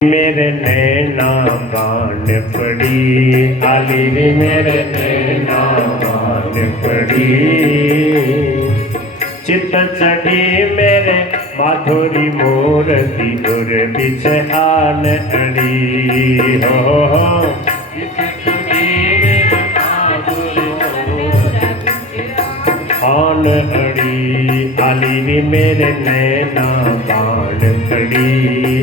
मेरे नैना बाण पड़ी, आली रे मेरे नैना बाण पड़ी। चित चढ़ी मेरे माधुरी मूर्ति गुर बिच आन अड़ी हो। आन अड़ी आली रे मेरे नैना बाण पड़ी,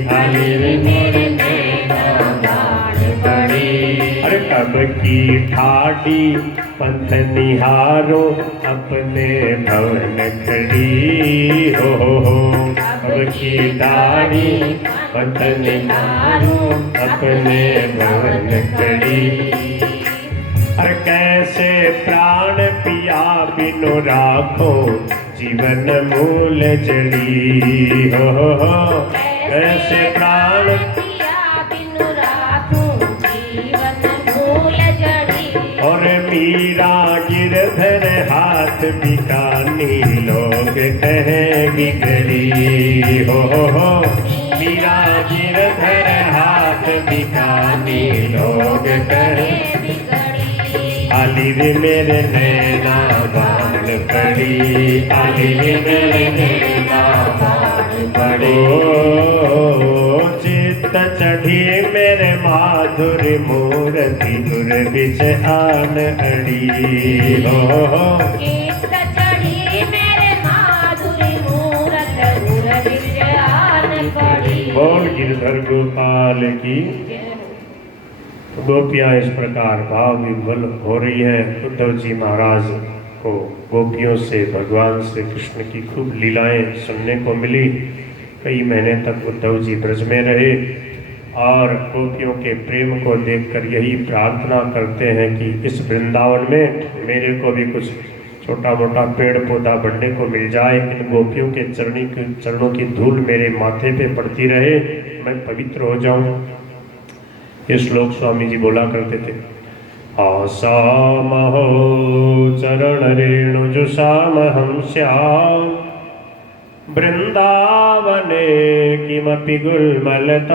आली रे मेरे नैना बाण पड़ी। अरे कब की ठाडी पंथ निहारो अपने भवन खड़ी हो। कब की ठाडी पंथ निहारो अपने भवन खड़ी। अरे कैसे प्राण पिया बिनु राखो जीवन मूल जड़ी हो। कैसे प्राण पिया बिनु राखो जीवन मूल जड़ी। और मीरा गिरधर हाथ बिकानी लोग कहें बिगड़ी हो। मीरा गिरधर हाथ बिकानी लोग कहें बिगड़ी। आली रे मेरे नैना बाण पड़ी, आली रे मेरे नैना बाण पड़ी। चित्त चढ़ी मेरे माधुरी मूर्ति गुर बिच आन अड़ी हो। चित्त चढ़ी मेरे माधुरी मूरत गुर बिच आन पड़ी। बोल गिरधर गोपाल की। गोपियाँ इस प्रकार भाव विह्वल हो रही है। उद्धव जी महाराज को गोपियों से भगवान श्री कृष्ण की खूब लीलाएं सुनने को मिली। कई महीने तक उद्धव जी ब्रज में रहे और गोपियों के प्रेम को देखकर यही प्रार्थना करते हैं कि इस वृंदावन में मेरे को भी कुछ छोटा मोटा पेड़ पौधा बढ़ने को मिल जाए। इन गोपियों के चरणों की धूल मेरे माथे पे पड़ती रहे, मैं पवित्र हो जाऊं। ये श्लोक स्वामी जी बोला करते थे। आसामहो चरण रेणु जुषामहं श्याम वृंदावने किमपि गुल्मलतोषधीनां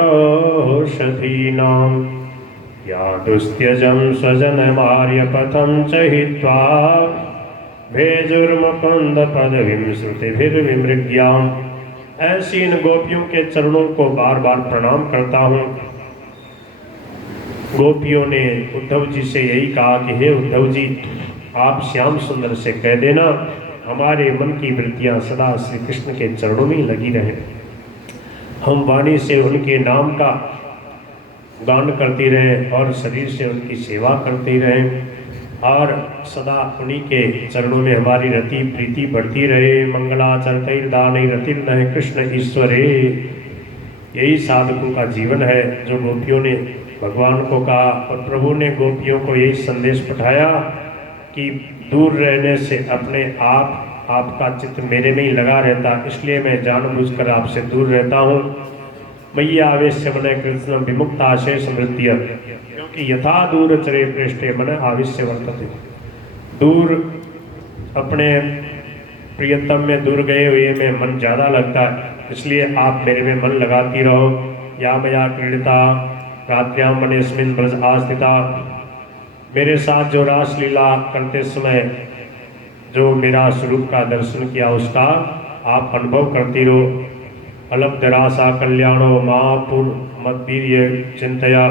यादुस्त्यजं स्वजनमार्यपथं च हित्वा भेजुर्मुकुन्द पदवीं श्रुतिभिर्विमृग्याम्। ऐसी इन गोपियों के चरणों को बार बार प्रणाम करता हूँ। गोपियों ने उद्धव जी से यही कहा कि हे उद्धव जी, आप श्याम सुंदर से कह देना हमारे मन की वृत्तियां सदा श्री कृष्ण के चरणों में लगी रहें। हम वाणी से उनके नाम का गान करते रहें और शरीर से उनकी सेवा करते रहें और सदा उन्हीं के चरणों में हमारी रति प्रीति बढ़ती रहे। मंगलाचरतैर्दानै रतिर्नः कृष्ण ईश्वरे। यही साधकों का जीवन है। जो गोपियों ने भगवान को कहा और प्रभु ने गोपियों को यही संदेश पठाया कि दूर रहने से अपने आपका चित्त मेरे में ही लगा रहता, इसलिए मैं जानबूझकर आपसे दूर रहता हूँ। मय्या आवेश्य मन कृष्ण विमुक्त आशय समृद्धिय, क्योंकि यथा दूर चरे पृष्ठे मन आवेश्य वर्तते। दूर अपने प्रियतम में दूर गए हुए में मन ज़्यादा लगता है, इसलिए आप मेरे में मन लगाती रहो। या मया क्रीड़िता रात्र्यां मनेस्मिन् ब्रज आस्थिता। मेरे साथ जो रासलीला करते समय जो मेरा स्वरूप का दर्शन किया उसका आप अनुभव करती रहो। अलब्धरासा कल्याणो महापुर मद्वीर्य चिंतया,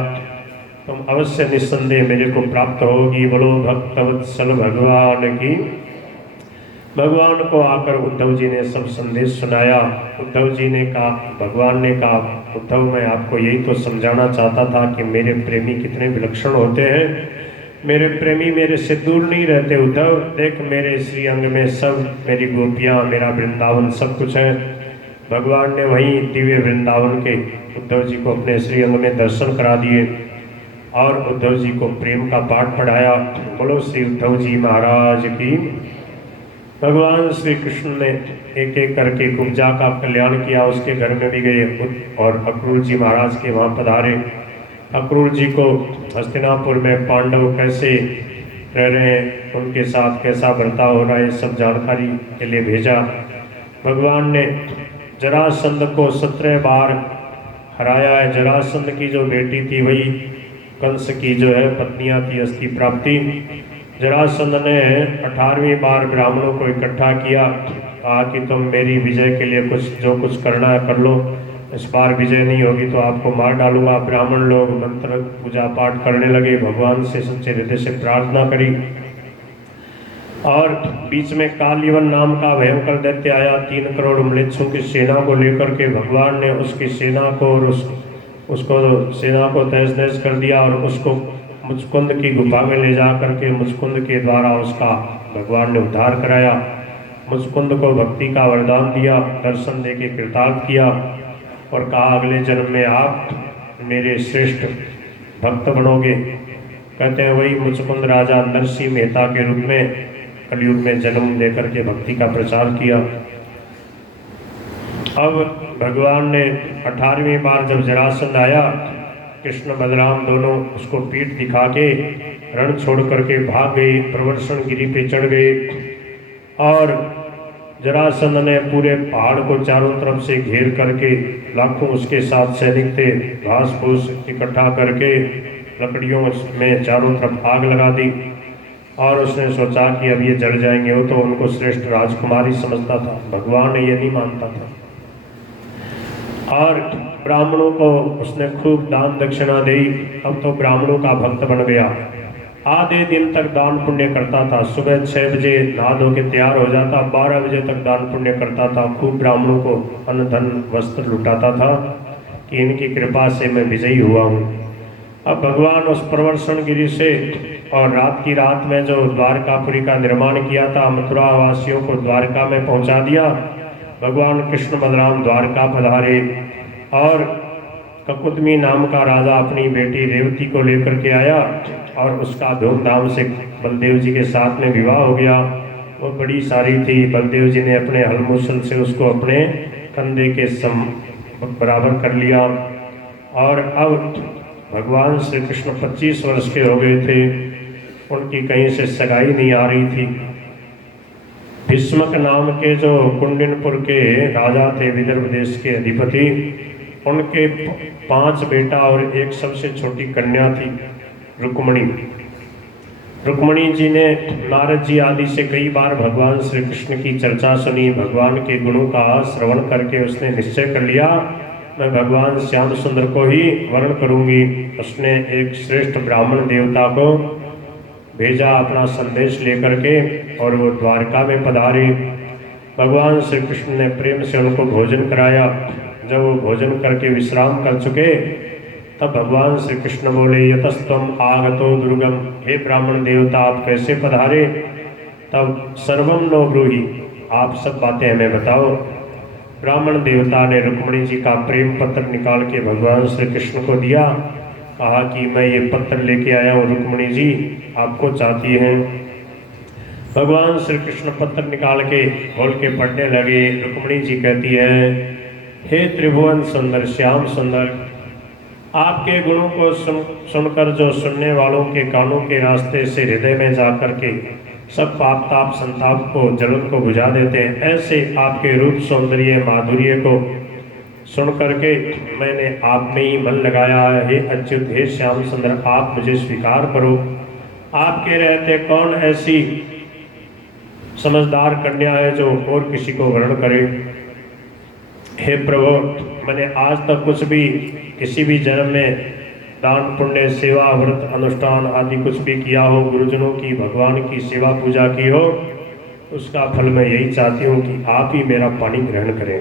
तुम अवश्य निस्संदेह मेरे को प्राप्त होगी। बोलो भक्तवत्सल भगवान की। भगवान को आकर उद्धव जी ने सब संदेश सुनाया। उद्धव जी ने कहा, भगवान ने कहा, उद्धव मैं आपको यही तो समझाना चाहता था कि मेरे प्रेमी कितने विलक्षण होते हैं। मेरे प्रेमी मेरे से दूर नहीं रहते। उद्धव देख, मेरे श्री अंग में सब मेरी गोपियाँ, मेरा वृंदावन सब कुछ है। भगवान ने वहीं दिव्य वृंदावन के उद्धव जी को अपने श्री अंग में दर्शन करा दिए और उद्धव जी को प्रेम का पाठ पढ़ाया। बोलो श्री उद्धव जी महाराज की। भगवान श्री कृष्ण ने एक एक करके कुब्जा का कल्याण किया। उसके घर में भी गए और अक्रूर जी महाराज के वहाँ पधारे। अक्रूर जी को हस्तिनापुर में पांडव कैसे रह रहे हैं, उनके साथ कैसा बर्ताव हो रहा है, सब जानकारी के लिए भेजा। भगवान ने जरासंध को 17 बार हराया है। जरासंध की जो बेटी थी वही कंस की जो है पत्नियां थी अस्थि प्राप्ति। जरासंध ने 18वीं बार ब्राह्मणों को इकट्ठा किया, कहा कि तुम मेरी विजय के लिए कुछ करना है कर लो, इस बार विजय नहीं होगी तो आपको मार डालूंगा। ब्राह्मण लोग मंत्र पूजा पाठ करने लगे, भगवान से सच्चे हृदय से प्रार्थना करी। और बीच में कालीवन नाम का भयंकर दैत्य आया, 3 करोड़ म्लेच्छों की सेना को लेकर के। भगवान ने उसकी सेना को और उसको सेना को तहस नहस कर दिया और उसको मुचकुंद की गुफा में ले जा करके मुचकुंद के द्वारा उसका भगवान ने उद्धार कराया। मुचकुंद को भक्ति का वरदान दिया, दर्शन दे के कृतार्थ किया और कहा अगले जन्म में आप मेरे श्रेष्ठ भक्त बनोगे। कहते हैं वही मुचकुंद राजा नरसिंह मेहता के रूप में कलयुग में जन्म लेकर के भक्ति का प्रचार किया। अब भगवान ने 18वीं बार जब जरासंध आया, कृष्ण बलराम दोनों उसको पीठ दिखा के रण छोड़ करके भाग गए, प्रवर्षण गिरी पे चढ़ गए। और जरासंध ने पूरे पहाड़ को चारों तरफ से घेर करके, लाखों उसके साथ सैनिक थे, घास फूस इकट्ठा करके लकड़ियों में चारों तरफ आग लगा दी। और उसने सोचा कि अब ये जल जाएंगे। वो तो उनको श्रेष्ठ राजकुमारी समझता था, भगवान ये नहीं मानता था। और ब्राह्मणों को उसने खूब दान दक्षिणा दी। अब तो ब्राह्मणों का भक्त बन गया, आधे दिन तक दान पुण्य करता था। सुबह 6 बजे नहा धो के तैयार हो जाता, 12 बजे तक दान पुण्य करता था। खूब ब्राह्मणों को अन्न धन वस्त्र लुटाता था कि इनकी कृपा से मैं विजयी हुआ हूँ। अब भगवान उस प्रवर्षण गिरी से और रात की रात में जो द्वारकापुरी का निर्माण किया था, मथुरा वासियों को द्वारका में पहुंचा दिया। भगवान कृष्ण बलराम द्वारका पधारे और ककुदमी नाम का राजा अपनी बेटी रेवती को लेकर के आया और उसका धूमधाम से बलदेव जी के साथ में विवाह हो गया। वो बड़ी सारी थी, बलदेव जी ने अपने हलमूसल से उसको अपने कंधे के बराबर कर लिया। और अब भगवान श्री कृष्ण 25 वर्ष के हो गए थे, उनकी कहीं से सगाई नहीं आ रही थी। भीष्मक नाम के जो कुंडिनपुर के राजा थे, विदर्भ देश के अधिपति, उनके 5 बेटा और एक सबसे छोटी कन्या थी रुक्मणी। रुक्मणी जी ने नारद जी आदि से कई बार भगवान श्री कृष्ण की चर्चा सुनी। भगवान के गुणों का श्रवण करके उसने निश्चय कर लिया मैं भगवान श्याम सुंदर को ही वर्ण करूंगी। उसने एक श्रेष्ठ ब्राह्मण देवता को भेजा अपना संदेश लेकर के और वो द्वारका में पधारे। भगवान श्री कृष्ण ने प्रेम से उनको भोजन कराया। जब वो भोजन करके विश्राम कर चुके तब भगवान श्री कृष्ण बोले यतस्तम आगतो दुर्गम, हे ब्राह्मण देवता आप कैसे पधारे। तब सर्वम नो ब्रूहि, आप सब बातें हमें बताओ। ब्राह्मण देवता ने रुक्मिणी जी का प्रेम पत्र निकाल के भगवान श्री कृष्ण को दिया, कहा कि मैं ये पत्र लेके आया हूँ, रुक्मिणी जी आपको चाहती हैं। भगवान श्री कृष्ण पत्र निकाल के खोल के पढ़ने लगे। रुक्मिणी जी कहती है, हे त्रिभुवन सुंदर श्याम सुंदर, आपके गुणों को सुनकर जो सुनने वालों के कानों के रास्ते से हृदय में जा कर के सब पाप ताप संताप को जलन को बुझा देते हैं, ऐसे आपके रूप सौंदर्य माधुर्य को सुन करके मैंने आप में ही मन लगाया है। हे अच्युत, हे श्याम सुंदर, आप मुझे स्वीकार करो। आपके रहते कौन ऐसी समझदार कन्या है जो और किसी को वर्ण करे। हे प्रभु, मैंने आज तक कुछ भी किसी भी जन्म में दान पुण्य सेवा व्रत अनुष्ठान आदि कुछ भी किया हो, गुरुजनों की भगवान की सेवा पूजा की हो, उसका फल मैं यही चाहती हूँ कि आप ही मेरा पानी ग्रहण करें।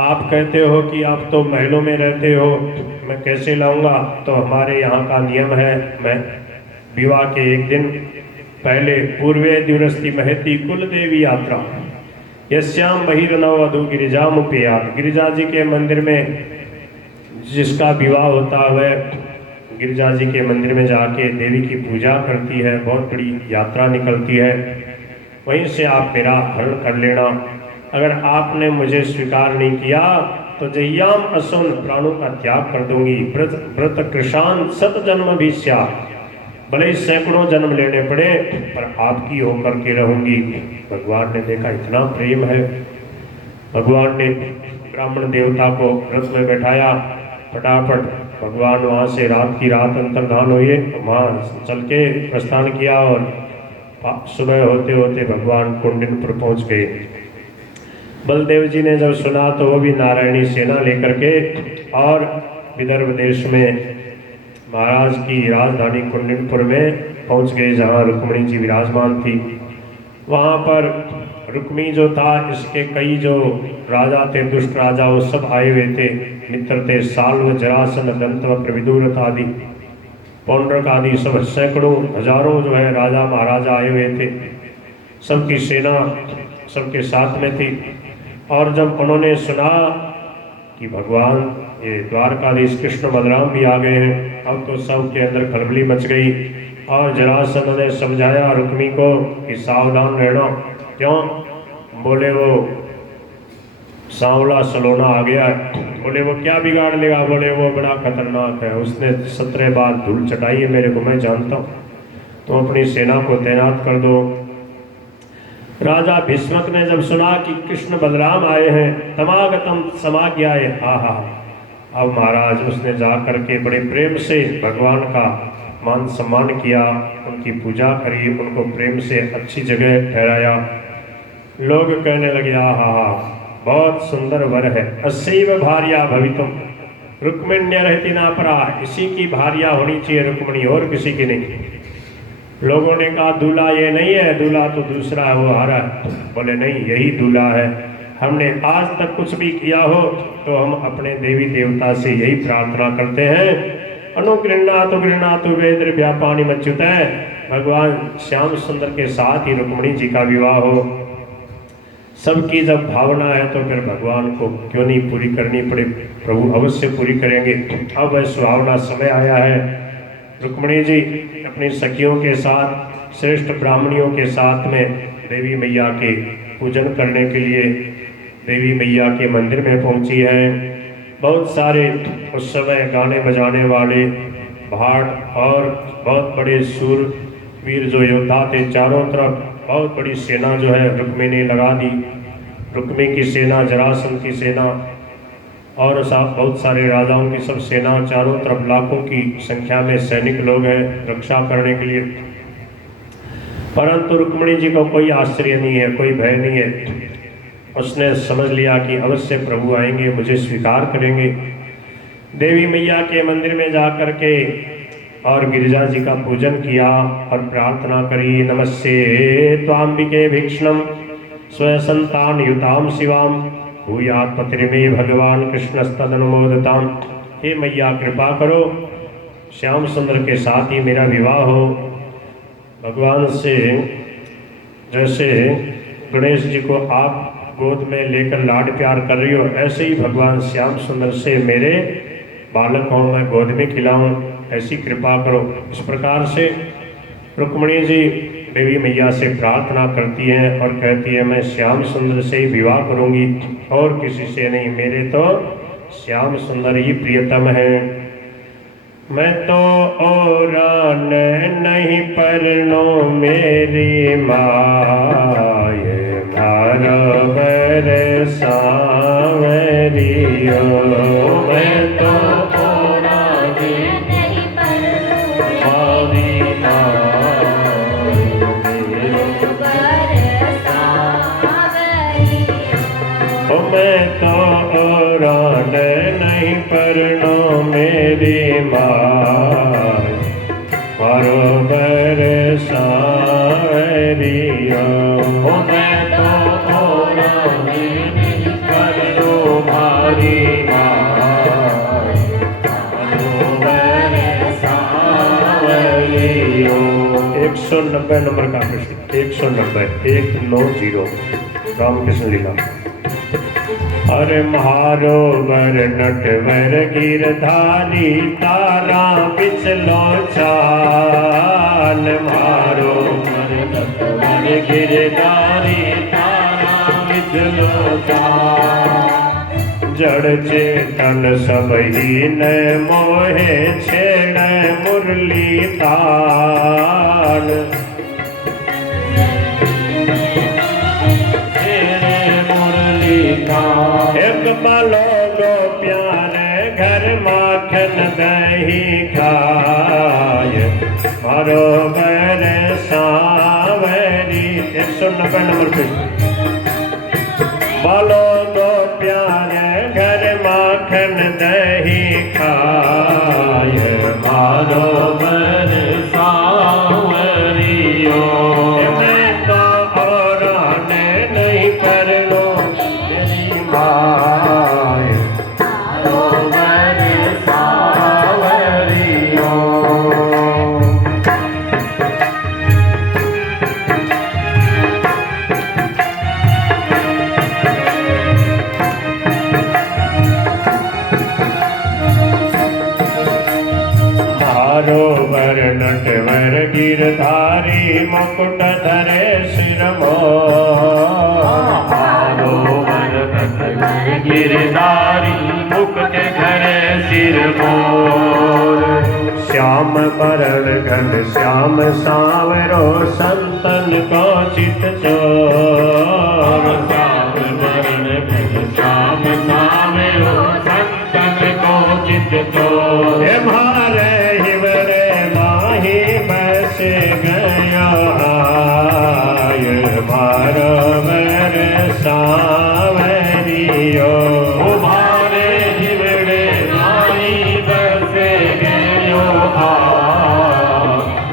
आप कहते हो कि आप तो महलों में रहते हो, मैं कैसे लाऊंगा। तो हमारे यहाँ का नियम है, मैं विवाह के एक दिन पहले पूर्वे द्विरस्ति महती कुल देवी यात्रा यश्याम बहिर्नव वधु गिरिजामुपेयात, गिरिजा जी के मंदिर में जिसका विवाह होता है वह गिरिजा जी के मंदिर में जाके देवी की पूजा करती है, बहुत बड़ी यात्रा निकलती है, वहीं से आप मेरा हरण कर लेना। अगर आपने मुझे स्वीकार नहीं किया तो जय्याम असुन, प्राणों का त्याग कर दूंगी। व्रत कृषान सत जन्म भी स्या, भले ही सैकड़ों जन्म लेने पड़े पर आपकी होकर के रहूंगी। भगवान ने देखा इतना प्रेम है, भगवान ने ब्राह्मण देवता को रथ में बैठाया, फटाफट भगवान वहाँ से रात की रात अंतर्धान हुए, वहाँ चल के प्रस्थान किया और सुबह होते होते भगवान कुंडिनपुर पहुँच गए। बलदेव जी ने जब सुना तो वो भी नारायणी सेना लेकर के और विदर्भ देश में महाराज की राजधानी कुंडिनपुर में पहुंच गए, जहां रुक्मिणी जी विराजमान थी। वहां पर रुक्मी जो था, इसके कई जो राजा थे, दुष्ट राजा, वो सब आए हुए थे। मित्र थे, साल्व, जरासन, दंतवक्र, विदुरथ आदि, पौंड्रक आदि, सब सैकड़ों हजारों जो है राजा महाराजा आए हुए थे। सबकी सेना सबके साथ में थी। और जब उन्होंने सुना कि भगवान ये द्वारकाधीश कृष्ण बलराम भी आ गए हैं, अब तो सब के अंदर खलबली मच गई। और जरासंध ने समझाया रुक्मी को कि सावधान रहना। क्यों? बोले वो सांवला सलोना आ गया है। बोले वो क्या बिगाड़ लेगा? बोले वो बड़ा खतरनाक है, उसने 17 बार धूल चटाई है मेरे को, मैं जानता हूँ, तो अपनी सेना को तैनात कर दो। राजा भीष्मक ने जब सुना कि कृष्ण बलराम आए हैं, तमागतम समाज्ञाए, आहा, अब महाराज उसने जा करके बड़े प्रेम से भगवान का मान सम्मान किया, उनकी पूजा करी, उनको प्रेम से अच्छी जगह ठहराया। लोग कहने लगे, आहा, बहुत सुंदर वर है, अस्यैव भार्या भवितुम रुक्मिण्य रहती ना परा, इसी की भार्या होनी चाहिए रुक्मिणी, और किसी की नहीं। लोगों ने कहा दूल्हा ये नहीं है, दूल्हा तो दूसरा है, वो हारा है। बोले नहीं, यही दूल्हा है। हमने आज तक कुछ भी किया हो तो हम अपने देवी देवता से यही प्रार्थना करते हैं, अनुगृह्णातु वेद व्यापानी मच्युत है, भगवान श्याम सुंदर के साथ ही रुक्मिणी जी का विवाह हो। सबकी जब भावना है तो फिर भगवान को क्यों नहीं पूरी करनी पड़े, प्रभु अवश्य पूरी करेंगे। अब वह सुहावना समय आया है। रुक्मिणी जी अपनी सखियों के साथ, श्रेष्ठ ब्राह्मणियों के साथ में देवी मैया के पूजन करने के लिए देवी मैया के मंदिर में पहुंची है। बहुत सारे उस समय गाने बजाने वाले भाट और बहुत बड़े सूरवीर जो योद्धा थे, चारों तरफ बहुत बड़ी सेना जो है रुक्मी ने लगा दी। रुक्मी की सेना, जरासंध की सेना और बहुत सारे राजाओं की सब सेना, चारों तरफ लाखों की संख्या में सैनिक लोग हैं रक्षा करने के लिए। परंतु रुक्मिणी जी को कोई आश्चर्य नहीं है, कोई भय नहीं है। उसने समझ लिया कि अवश्य प्रभु आएंगे, मुझे स्वीकार करेंगे। देवी मैया के मंदिर में जा कर के और गिरिजा जी का पूजन किया और प्रार्थना करी, नमस्ते त्वाम्बिके भीक्ष्णम स्वसंतान युताम शिवाम भूयात् पतिर्मे भगवान कृष्णस्तदनुमोदताम। हे मैया कृपा करो, श्याम सुंदर के साथ ही मेरा विवाह हो। भगवान से जैसे गणेश जी को आप गोद में लेकर लाड प्यार कर रही हो, ऐसे ही भगवान श्याम सुंदर से मेरे बालक को मैं गोद में खिलाऊं, ऐसी कृपा करो। इस प्रकार से रुक्मिणी जी देवी मैया से प्रार्थना करती हैं और कहती है, मैं श्याम सुंदर से ही विवाह करूंगी और किसी से नहीं, मेरे तो श्याम सुंदर ही प्रियतम है। मैं तो और नहीं परनो मेरी माए मारवर सांवरियो। मैं तो और नहीं परनो मेरी मैं तो और नहीं परनो मेरी माँ बरोबर सारियो। मैं तो और नहीं परनो मारी माँ बरोबर सारियो। 190 नंबर का प्रश्न, 190 190 रामकृष्ण लीला। अरे म्हारो वर नटवर गिरधारी तारा बिचलो चाल। म्हारो वर नटवर गिरधारी तारा बिचलो चाल। जड़ चेतन सब ही न मोहे छेड़ मुरली ताल। एक बालो गो प्यारे घर माखन दही खाय मारो बर सावरी 190 नंबर पे बालो गो प्यारे घर माखन दही खाय मारो बर सावरियो मैं तो और नहीं करनो तेरी माय मारो बर सावरियो मारो वर नटवर गिरधारी मुकुट धरे सिर मारो वर नटवर गिरधारी मुकुट धरे सिर मोर श्याम बरण घन श्याम सावरो संतन को चित चोर श्याम बरण घन श्याम सावरो संतन को चित चोर मारे हिवरे माही बस गया आय मारो वर सावरियो मारे हिवरे माही बस गयो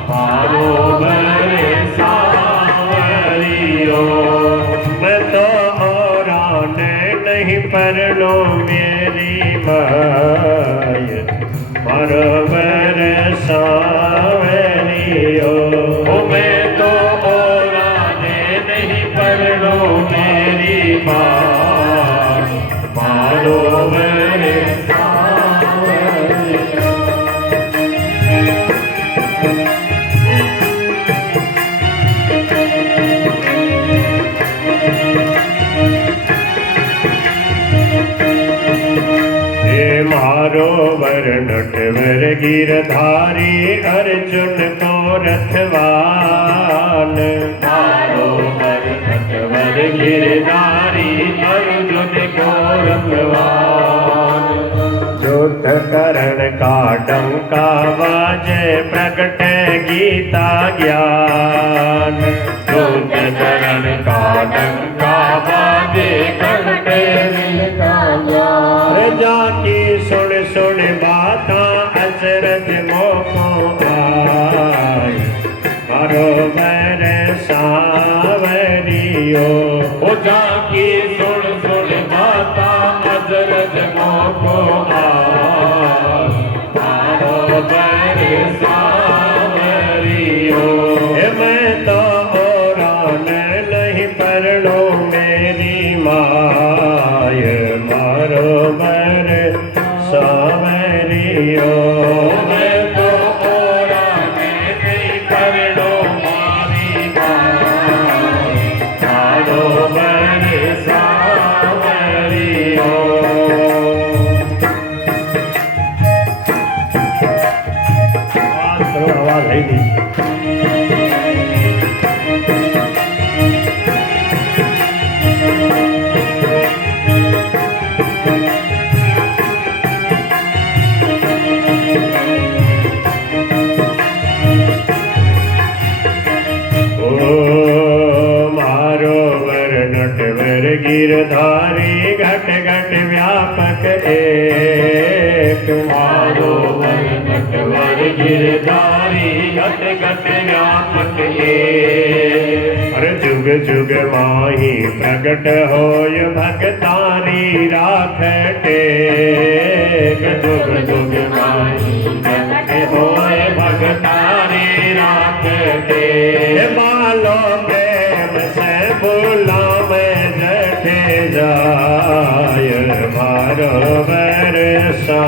मारो वर सावरियो मैं तो और नहीं परनो मेरी माय मारो बर सावरियो मैं तो और नहीं पढ़ो मेरी माँ मारो बर सावरियो मारो वर नटवर गिरधारी अर्जुन को रथवान मारो वर नटवर गिरधारी अर्जुन को रथवान युद्ध करण का डंका बाजे प्रकट गीता ज्ञान युद्ध करण का डंका बाजे प्रकट गीता ज्ञान जाकी सुन सुन बाता अचरज मोको आय मारो बर सावरियो जाकी सुन सुन बाता अचरज मोको आय मारो बर सावरियो मैं तो और नहीं परनो मेरी माय मारो बर सावरियो मैं तो और नहीं करनो मारी माय मारो बर सावरियो आवाज है नहीं गिरधारी घट घट व्यापक एक मारो वर नटवर गिरधारी घट घट व्यापक एक अरे जुग जुग माही प्रगट होय भगतारी राख टेक जुग जुग माही प्रगट होय भगतारी राख टेक मालो प्रेम से बोला जाय मारो बर सा